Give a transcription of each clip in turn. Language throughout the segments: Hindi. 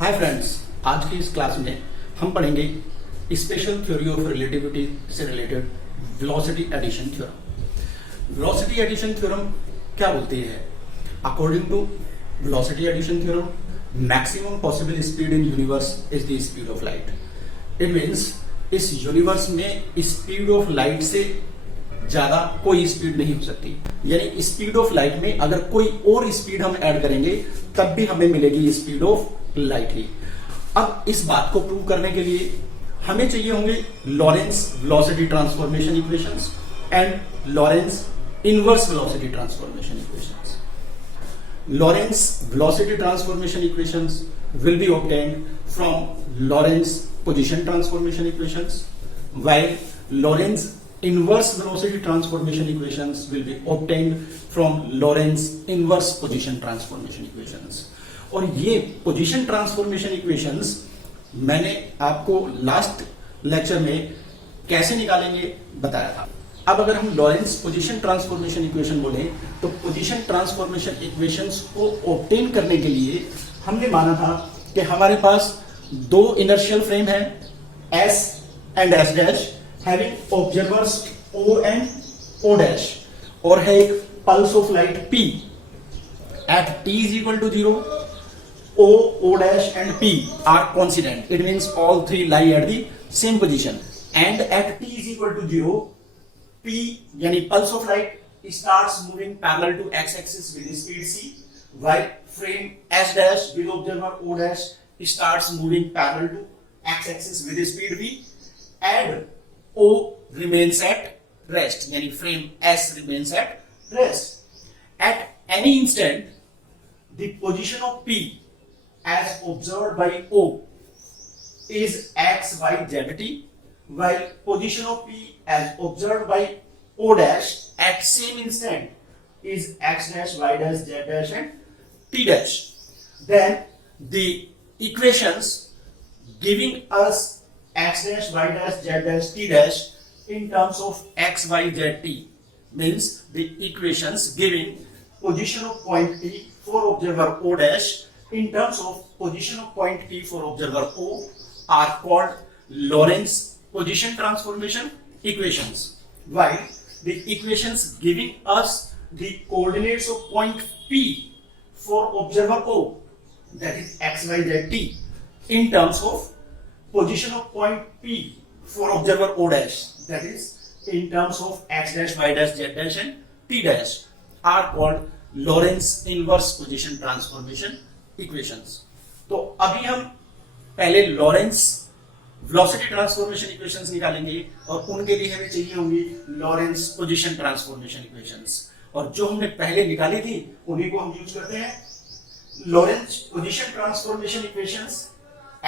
हाय फ्रेंड्स, आज की इस क्लास में हम पढ़ेंगे स्पेशल थ्योरी ऑफ रिलेटिविटी से related velocity addition theorem. Velocity addition theorem क्या बोलती है? According to velocity addition theorem, maximum possible speed in universe is the speed of light. It means इस यूनिवर्स में स्पीड ऑफ लाइट से ज्यादा कोई स्पीड नहीं हो सकती। यानी स्पीड ऑफ लाइट में अगर कोई और स्पीड हम ऐड करेंगे तब भी हमें मिलेगी स्पीड ऑफ लाइट ही। अब इस बात को प्रूव करने के लिए हमें चाहिए होंगे Lawrence velocity transformation equations and Lawrence inverse velocity transformation equations. Lawrence velocity transformation equations will be obtained from Lorentz position transformation equations, while Lorentz inverse velocity transformation equations will be obtained from Lorentz inverse position transformation equations. और ये पोजीशन ट्रांसफॉर्मेशन इक्वेशंस मैंने आपको लास्ट लेक्चर में कैसे निकालेंगे बताया था। अब अगर हम लॉरेंस पोजीशन ट्रांसफॉर्मेशन इक्वेशन बोले तो पोजीशन ट्रांसफॉर्मेशन इक्वेशंस को ऑब्टेन करने के लिए हमने माना था कि हमारे पास दो इनर्शियल फ्रेम है S and S dash having observers O and O dash, और है एक pulse of light P at t is equal to 0. O, O dash and P are coincident. It means all three lie at the same position. And at t is equal to 0, P यानी pulse of light starts moving parallel to x-axis with speed c, while frame S dash with observer O dash starts moving parallel to x-axis with speed v, and O remains at rest. यानी frame S remains at rest. At any instant, the position of P as observed by O is x, y, z t, while position of P as observed by O dash at same instant is x dash, y dash, z dash and t dash. Then the equations giving us x dash, y dash, z dash, t dash in terms of x, y, z, t means the equations giving position of point P for observer O dash in terms of position of point P for observer O are called Lorentz position transformation equations, while the equations giving us the coordinates of point P for observer O, that is x, y, z, t, in terms of position of point P for observer O dash, that is in terms of x dash, y dash, z dash and t dash, are called Lorentz inverse position transformation equations. तो अभी हम पहले लॉरेंस वेलोसिटी ट्रांसफॉर्मेशन इक्वेशंस निकालेंगे और उनके लिए हमें चाहिए होंगी लॉरेंस पोजीशन ट्रांसफॉर्मेशन इक्वेशंस, और जो हमने पहले निकाली थी उन्हीं को हम यूज करते हैं। Lawrence position transformation equations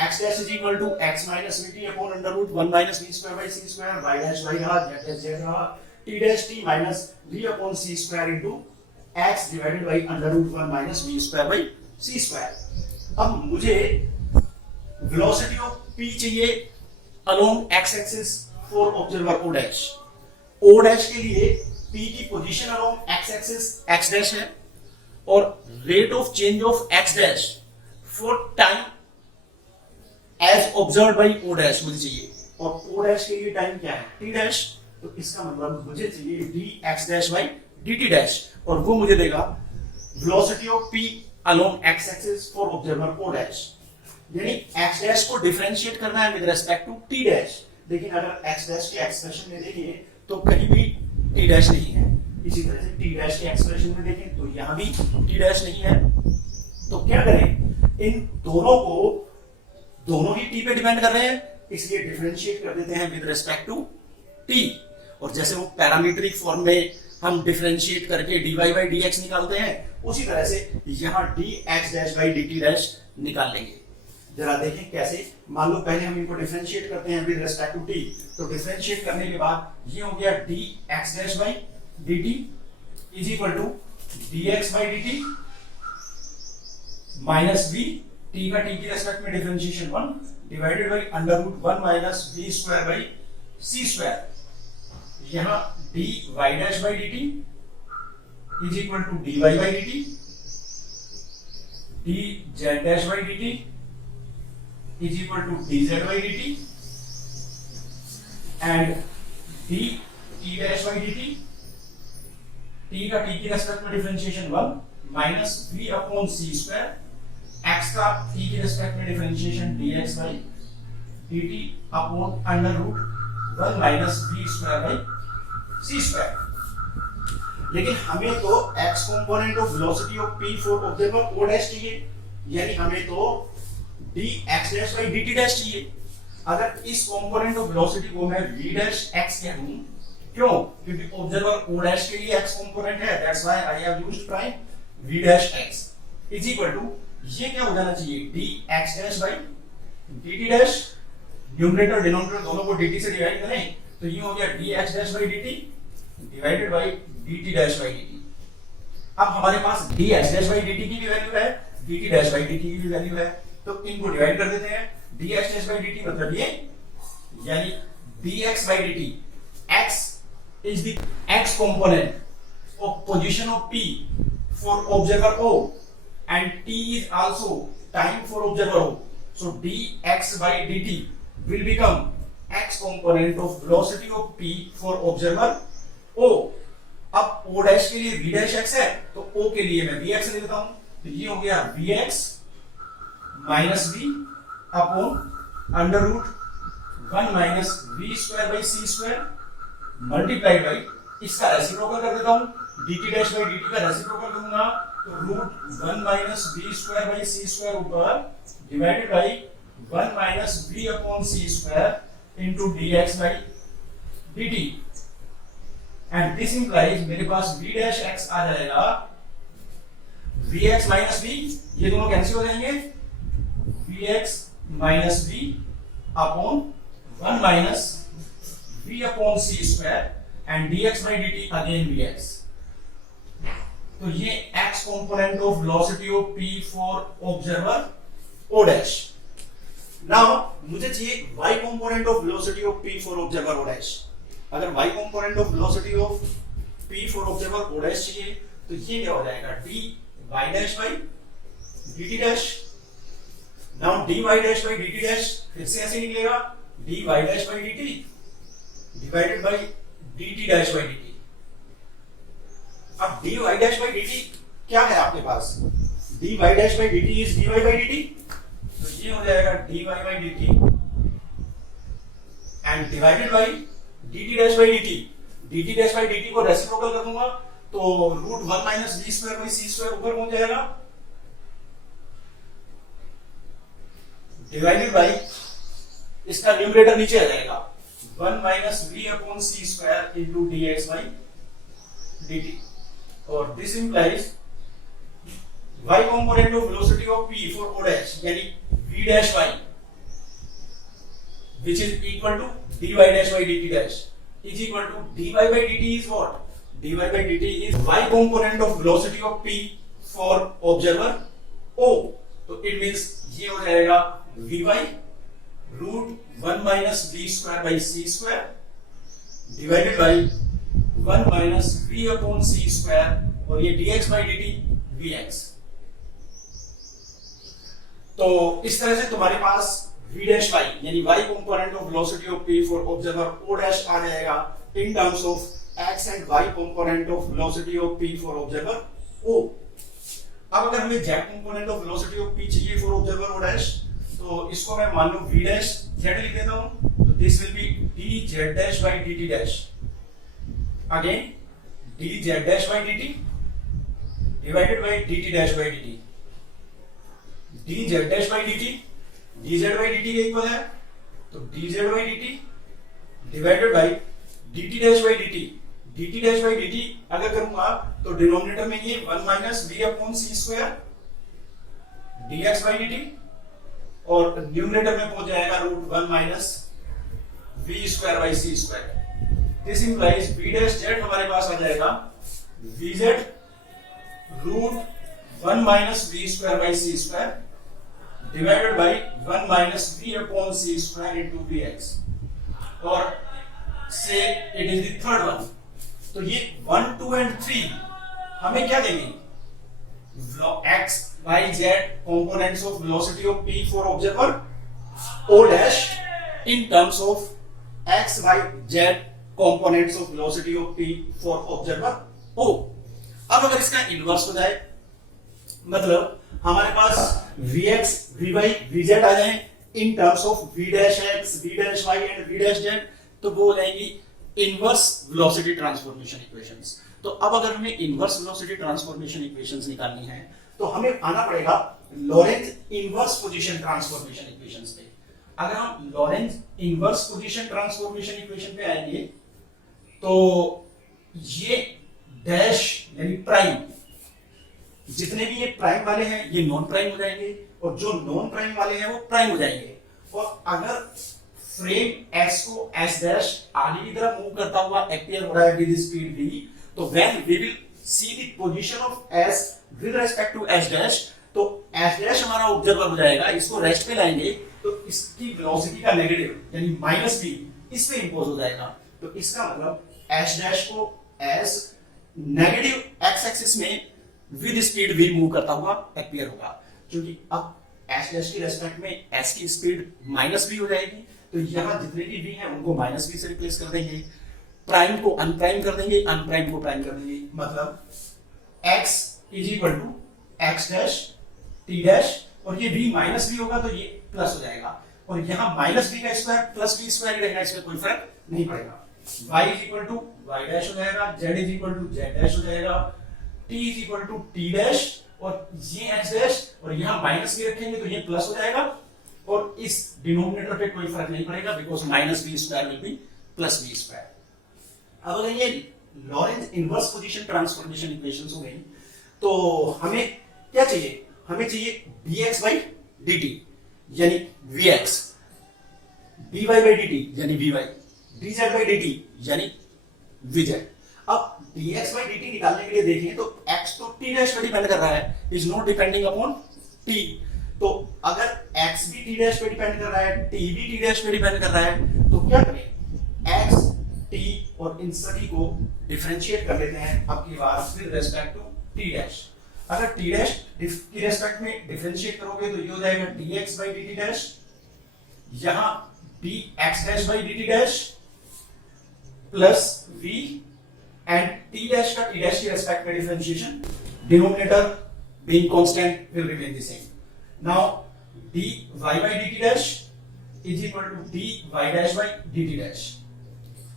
x dash is equal to x minus vt upon under root 1 minus v square by c square, y dash y रहा, z dash z रहा, t dash t minus v upon c square into x divided by under root 1 minus v square by c square। अब मुझे वेलोसिटी ऑफ p चाहिए along x axis for observer O dash. O dash के लिए p की position along x axis x dash है, और rate of change of x dash for time as observed by O dash मुझे चाहिए, और O डैश के लिए टाइम क्या है t डैश। तो इसका मतलब मुझे चाहिए dx dash by dt dash, और वो मुझे देगा velocity of p along x axis for observer O dash। यानी x dash को डिफरेंशिएट करना है with respect to t dash। लेकिन अगर x dash के एक्सप्रेशन में देखें तो कहीं भी t dash नहीं है, इसी तरह से t dash के एक्सप्रेशन में देखें तो यहां भी t dash नहीं है। तो क्या करें, इन दोनों को, दोनों ही t पे डिपेंड कर रहे हैं, इसलिए डिफरेंशिएट कर देते हैं विद रिस्पेक्ट टू t। और जैसे वो पैरामीट्रिक फॉर्म में हम डिफरेंशिएट करके dy by dx निकालते हैं, उसी तरह से यहां dx dash by dt dash निकाल लेंगे। जरा देखें कैसे। मान लो पहले हम इनको डिफरेंशिएट करते हैं विद रिस्पेक्ट टू t, तो डिफरेंशिएट करने के बाद ये हो गया dx dash by dt is equal to dx by dt minus v, t का t की रिस्पेक्ट में differentiation 1 divided by under root 1 minus v square by c square. यहां dy dash by dt is equal to dy by dt, dz dash by dt is equal to dz by dt and dt dash by dt, t का t की रेस्पेक्ट में differentiation 1 minus v upon c square, x का t की रेस्पेक्ट में differentiation dx by dt upon under root 1 minus v square by c square. लेकिन हमें तो x component of velocity of p for observer o dash चाहिए, यानी हमें तो dx dash by dt dash चाहिए। अगर इस कंपोनेंट ऑफ वेलोसिटी को मैं v डैश x कह दूं, क्यों? क्योंकि ऑब्जर्वर o डैश के लिए x कंपोनेंट है, that's why I have used prime v dash x is equal to, ये क्या हो जाना चाहिए, dx dash by dt dash, numerator denominator दोनों को dt से डिवाइड करें तो ये हो गया dx dash by dt divided by dt dash by dt। अब हमारे पास dx डैश बाई dt की भी वैल्यू है, dt डैश बाई dt की भी वैल्यू है, तो इनको डिवाइड कर देते हैं। dx डैश बाई dt मतलब ये, यानी dx by dt, x is the x component of position of p for observer O and t is also time for observer O, so dx by dt will become x component of velocity of p for observer O। अब O डैश के लिए v डैश x है, तो O के लिए मैं vx लिख देता हूं, तो ये हो गया vx minus v upon under root 1 minus v square by c square multiplied by, इसका रेसिप्रोकल कर देता हूं, dt डैश बाई dt का रेसिप्रोकल करूंगा तो root 1 minus v square by c square ऊपर divided by 1 minus v upon c square into dx by dt, and this implies मेरे पास v डैश x आ जाएगा vx माइनस v, ये दोनों कैंसिल हो जाएंगे, vx minus v upon 1 minus v upon c square and dx by dt again vx। तो ये x component of velocity of p for observer o dash. Now मुझे चाहिए y component of velocity of p for observer o dash. अगर y component of velocity of p for observer o dash चाहिए तो ये क्या हो जाएगा, dy dash by dt dash. Now dy dash by dt dash फिर से ऐसे निकलेगा, dy dash by dt divided by dt dash by dt। अब dy डैश बाई dt क्या है आपके पास, dy dash by dt is dy by dt, तो ये हो जाएगा dy by dt and divided by dt dash by dt। dt dash by dt को रेसिप्रोकल कर दूंगा तो root 1 minus v square by c square ऊपर पहुंच जाएगा, डिवाइडेड बाई इसका न्यूमरेटर नीचे आ जाएगा 1 minus v upon c square into dx by dt, और this implies y component of velocity of p for o dash यानी v डैश y which is equal to dy dash by dt dash is equal to dy by dt is what, dy by dt is y component of velocity of p for observer O, तो it means ये हो जाएगा vy root 1 minus v square by c square divided by 1 minus v upon c square, और ये dx बाई dt vx। तो इस तरह से तुम्हारे पास v डैश y यानी y component of velocity of p for observer o dash आ जाएगा in terms of x and y component of velocity of p for observer o। अब अगर हमें z component of velocity of p चाहिए फॉर ऑब्जर्वर o डैश, तो इसको मैं मान लो v डैश z लिख देता हूं, तो this will be dz dash by dt dash, again dz dash by dt divided by dt dash by dt, dz dash by dt dz by dt के इक्वल है, तो dz by dt divided by dt dash by dt, dt dash by dt अगर करूंगा तो डिनोमिनेटर में ये 1 minus v upon c square dx by dt, और न्यूमरेटर में पहुंच जाएगा root 1 minus v square by c square. This implies v dash z हमारे पास आ जाएगा vz root 1 minus v square by c square divided by 1 minus v upon c square into vx, और से it is the third one. तो ये 1 2 एंड 3 हमें क्या देंगे, x y z components of velocity of p for observer O dash in terms of X Y Z components of velocity of P for observer O. अब अगर इसका इनवर्स हो जाए, मतलब हमारे पास Vx, Vy, Vz आ जाए इन terms of V dash x, V डैश y and V dash z, तो वो हो जाएंगी इनवर्स वेलोसिटी ट्रांसफॉर्मेशन इक्वेशंस। तो अब अगर हमें इनवर्स वेलोसिटी ट्रांसफॉर्मेशन इक्वेशंस निकालनी है तो हमें आना पड़ेगा Lorentz inverse position transformation equations पे। अगर हम Lorentz inverse position transformation equation पे आएंगे तो ये डैश यानी प्राइम, जितने भी ये प्राइम वाले हैं ये नॉन प्राइम हो जाएंगे और जो नॉन प्राइम वाले हैं वो प्राइम हो जाएंगे। और अगर फ्रेम s को s डैश आगे की तरफ मूव करता हुआ अपीयर हो रहा है विद स्पीड v, तो when we will see the position of s with respect to s dash, तो s डैश हमारा ऑब्जर्वर हो जाएगा, इसको रेस्ट पे लाएंगे तो इसकी वेलोसिटी का नेगेटिव यानी माइनस v इस पे इंपोज हो जाएगा। तो इसका मतलब s डैश को s नेगेटिव x एक्सिस में विद स्पीड v मूव करता हुआ अपीयर होगा, क्योंकि अब s डैश की रेस्पेक्ट में s की स्पीड माइनस v हो जाएगी, तो यहां जितने भी v हैं उनको माइनस v से रिप्लेस कर देंगे, प्राइम को अनप्राइम कर देंगे, अनप्राइम को प्राइम कर देंगे, मतलब x इज इक्वल टू x डैश t डैश, और ये v माइनस v होगा तो ये प्लस हो जाएगा, और यहां माइनस v का स्क्वायर प्लस v स्क्वायर रहेगा, इसमें कोई फर्क नहीं पड़ेगा। y is equal to y dash हो जाएगा, z is equal to z dash हो जाएगा, t is equal to t dash, और ये x डैश, और यहां माइनस v रखेंगे तो ये प्लस हो जाएगा, और इस डिनोमिनेटर पे कोई फर्क नहीं पड़ेगा because minus v square will be plus v square. अब अगर ये Lorentz inverse position transformation equations हो गई तो हमें क्या चाहिए, हमें चाहिए dx by dt यानी vx, dy by dt यानी vy, dz by dt यानी vz। अब dx by dt निकालने के लिए देखें तो x तो t डैश पे डिपेंड कर रहा है, is not depending upon t, तो अगर x भी t डैश पे डिपेंड कर रहा है, t भी t डैश पे डिपेंड कर रहा है, तो क्या करें, x t और इन सभी को डिफरेंशिएट कर लेते हैं अब की बार with respect to t dash. अगर t डैश की रिस्पेक्ट में डिफरेंशिएट करोगे तो ये हो जाएगा dx by dt डैश, यहां dx dash by dt dash plus v and t dash का t डैश की रिस्पेक्ट में differentiation, denominator being constant will remain the same. Now dy by dt dash is equal to dy dash by dt dash.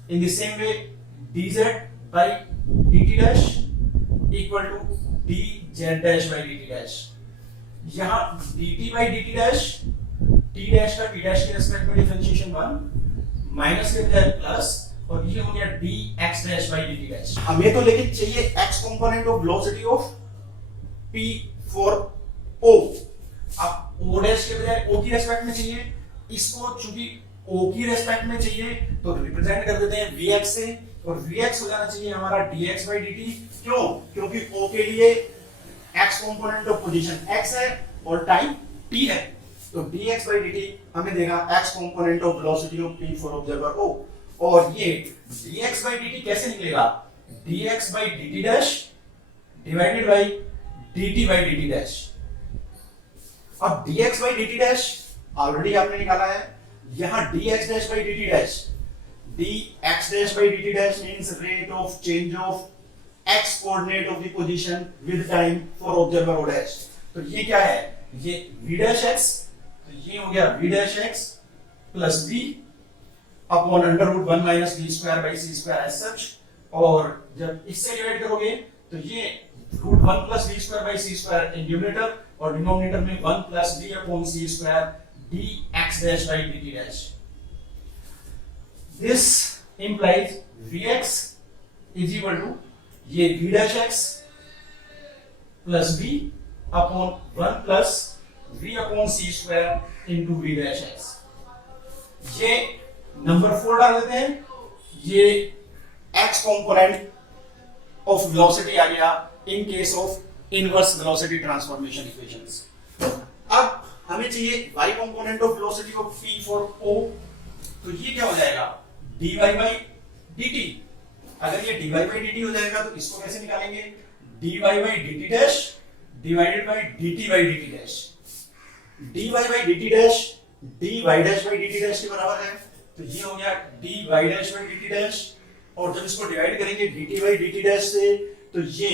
In the same way, dz by dt dash equal to dz dash by dt dash. यहाँ dt by dt dash t dash का t dash के रेस्पेक्ट में डिफरेंशिएशन 1 माइनस के बजाय प्लस, और ये हो गया dx dash by dt dash। हमें तो लेकिन चाहिए x component of velocity of p for o। अब o डैश के बजाय o की रेस्पेक्ट में चाहिए, इसको चूंकि o की रेस्पेक्ट में चाहिए तो रिप्रेजेंट कर देते हैं vx से, और vx हो जाना चाहिए हमारा dx by dt। क्यों? क्योंकि o के लिए x component of position x है और टाइम t है, तो dx by dt हमें देगा x component of velocity of p for observer o, और ये dx by dt कैसे निकलेगा, dx by dt dash divided by dt by dt dash. अब dx by dt dash already आपने निकाला है, यहां dx dash by dt dash, dx dash by dt dash means rate of change of x coordinate of the position with time for observer o dash. तो ये क्या है, ये v डैश x, तो ये हो गया v dash x plus v upon under root 1 minus v square by c square as such, और जब इससे डिवाइड करोगे तो ये root 1 plus v square by c square in numerator, और डिनोमिनेटर में 1 plus v upon c square dx dash by dt dash. This implies vx is equal to ये v dash x plus v upon 1 plus v upon c square into v dash x। ये नंबर 4 डाल देते हैं, ये x कंपोनेंट ऑफ वेलोसिटी आ गया in case of inverse velocity transformation equations. अब हमें चाहिए y component of velocity of p for o, तो ये क्या हो जाएगा dy by dt। अगर ये dy by dt हो जाएगा तो इसको कैसे निकालेंगे, dy by dt dash divided by dt by dt dash. dy by dt dash D Y dash by D T dash के बराबर है। तो ये हो गया D Y dash by D T dash, और जब इसको डिवाइड करेंगे D T by D T dash से तो ये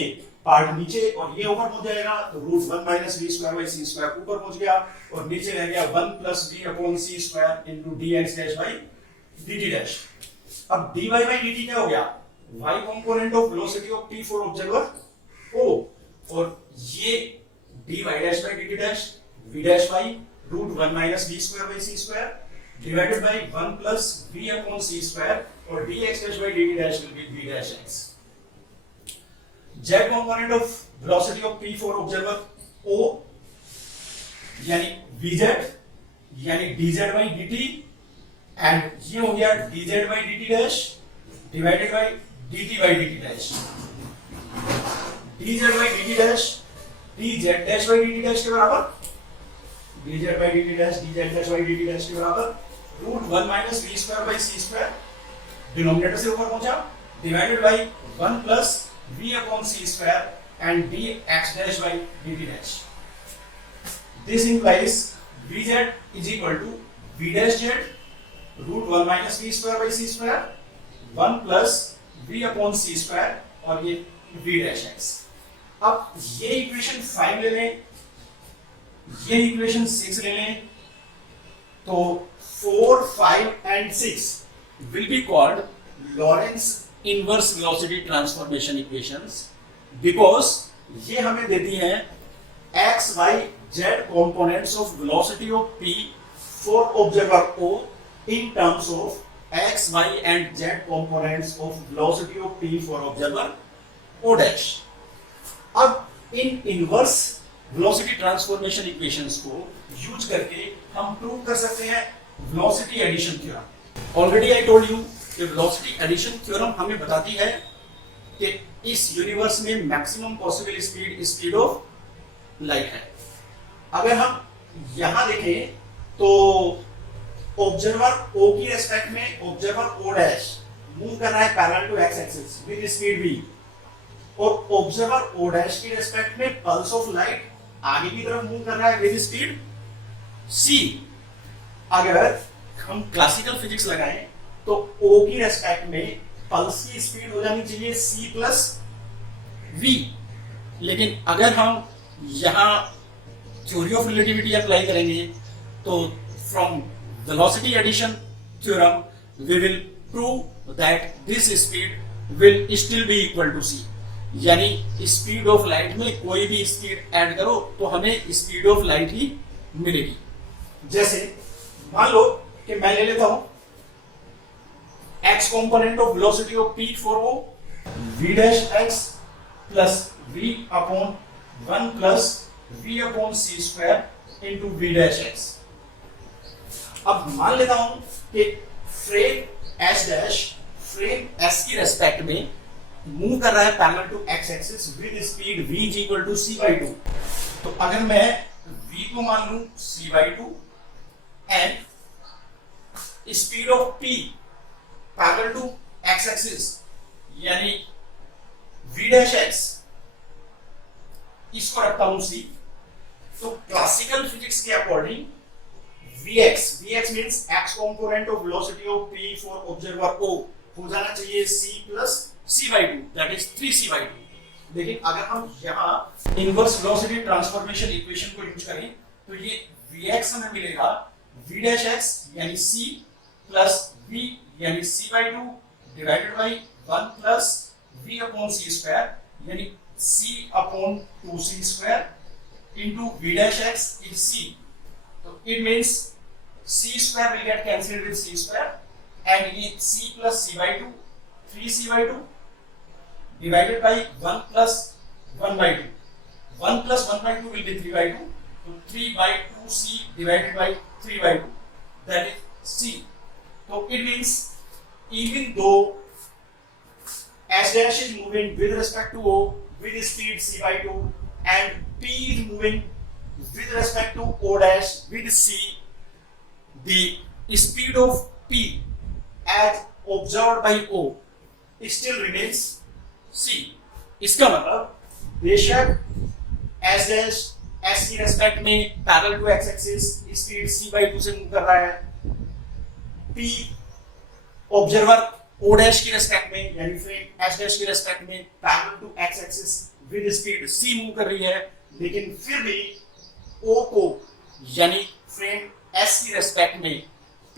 पार्ट नीचे और ये ऊपर पहुंच जाएगा, तो root 1 minus we square by C square ऊपर पहुंच गया और नीचे रह गया 1 plus D upon C square into D X dash by D T dash. अब D Y by D T क्या हो गया, y component of velocity of t for observer O, और ये D Y dash by D T dash v dash by root 1 minus we square by C square divided by 1 plus v upon C square, और dx dash by dt dash will be v dash x। z component of velocity of p for observer O यानी vz यानी dz बाई dt, एंड ये हो गया dz by dt dash divided by dt by dt dash, dz by dt dash dz dash by dt dash के बराबर, dz by dt dash dz dash by dt dash के बराबर root 1 minus we square by C square, denominator से ऊपर पहुंचा, divided by 1 plus v upon C square and dx dash by dt dash. This implies vz is equal to v dash z root 1 minus we square by C square 1 plus v upon C square और ये v डैश x। अब ये इक्वेशन 5 ले लें, ये इक्वेशन 6 ले लें, तो 4, 5 and 6 will be called Lorentz inverse velocity transformation equations because ये हमें देती है x, y, z components of velocity of p for observer O in terms of x, y and z components of velocity of p for observer O dash। अब इन इनवर्स वेलोसिटी ट्रांसफॉर्मेशन इक्वेशंस को यूज करके हम प्रूव कर सकते हैं velocity addition theorem. Already I told you कि वेलोसिटी एडिशन थ्योरम हमें बताती है कि इस यूनिवर्स में maximum possible speed speed of light है। अगर हम यहां देखें तो ऑब्जर्वर O की रेस्पेक्ट में ऑब्जर्वर O डैश मूव कर रहा है parallel to x axis with speed v, और ऑब्जर्वर O डैश की रेस्पेक्ट में पल्स ऑफ लाइट आगे की तरफ मूव कर रहा है विद स्पीड c। अगर हम क्लासिकल फिजिक्स लगाएं तो O की रेस्पेक्ट में पल्स की स्पीड हो जानी चाहिए c प्लस v, लेकिन अगर हम यहां थ्योरी ऑफ रिलेटिविटी अप्लाई करेंगे तो from velocity addition theorem we will prove that this speed will still be equal to c, यानी स्पीड ऑफ लाइट में कोई भी स्पीड ऐड करो तो हमें स्पीड ऑफ लाइट ही मिलेगी। जैसे मान लो कि मैं ले लेता हूं x component of velocity of p for O v dash x plus v upon 1 plus v upon c square into v dash x। अब मान लेता हूं कि frame s dash frame s की रेस्पेक्ट में मूव कर रहा है parallel to x axis with speed v is equal to c/2। तो अगर मैं v को मान लूं c/2 and speed of p parallel to x axis यानी v डैश x इसको रखता हूं c, तो क्लासिकल फिजिक्स के according vx means x component of velocity of p for observer O हो जाना चाहिए c plus c/2 that is 3c/2। लेकिन अगर हम यहां इनवर्स वेलोसिटी ट्रांसफॉर्मेशन इक्वेशन को यूज करें तो ये vx हमें मिलेगा v डैश x यानी c प्लस v यानी c/2 divided by 1 plus v upon c square यानी c upon 2c square into v dash x is c। तो it means c square will get cancelled with c square and ये c plus c/2 3c/2 divided by 1 plus 1/2. 1 plus 1/2 will be 3/2. So 3/2c divided by 3/2. That is c. So it means even though s dash is moving with respect to O with speed c/2 and p is moving with respect to O dash with c, the speed of p as observed by O still remains c। इसका मतलब बेशक s dash s की रेस्पेक्ट में parallel to x axis speed c/2 से मूव कर रहा है, p ऑब्जर्वर o डैश की रेस्पेक्ट में यानी फ्रेम h डैश की रेस्पेक्ट में parallel to x axis with speed c move कर रही है, लेकिन फिर भी o को यानी फ्रेम s की रेस्पेक्ट में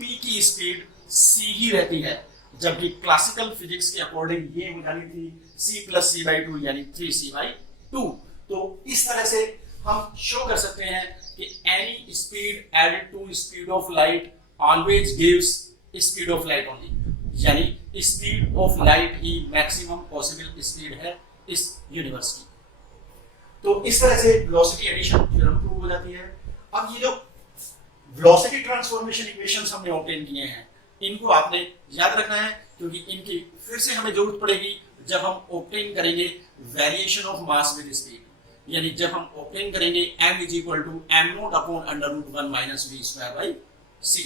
p की स्पीड c ही रहती है, जबकि क्लासिकल फिजिक्स के अकॉर्डिंग ये हो जानी थी c प्लस c/2 यानी 3c/2। तो इस तरह से हम शो कर सकते हैं कि any speed added to speed of light always gives speed of light only, यानी स्पीड ऑफ लाइट ही मैक्सिमम पॉसिबल स्पीड है इस यूनिवर्स की। तो इस तरह से वेलोसिटी एडिशन थ्योरम प्रूव हो जाती है। अब ये जो वेलोसिटी ट्रांसफॉर्मेशन इक्वेशंस हमने ऑब्टेन किए हैं, इनको आपने याद रखना है, क्योंकि इनकी फिर से हमें जरूरत पड़ेगी जब हम ऑब्टेन करेंगे variation of mass with speed, यानी जब हम ऑब्टेन करेंगे m = m0/√1 - v² / c²।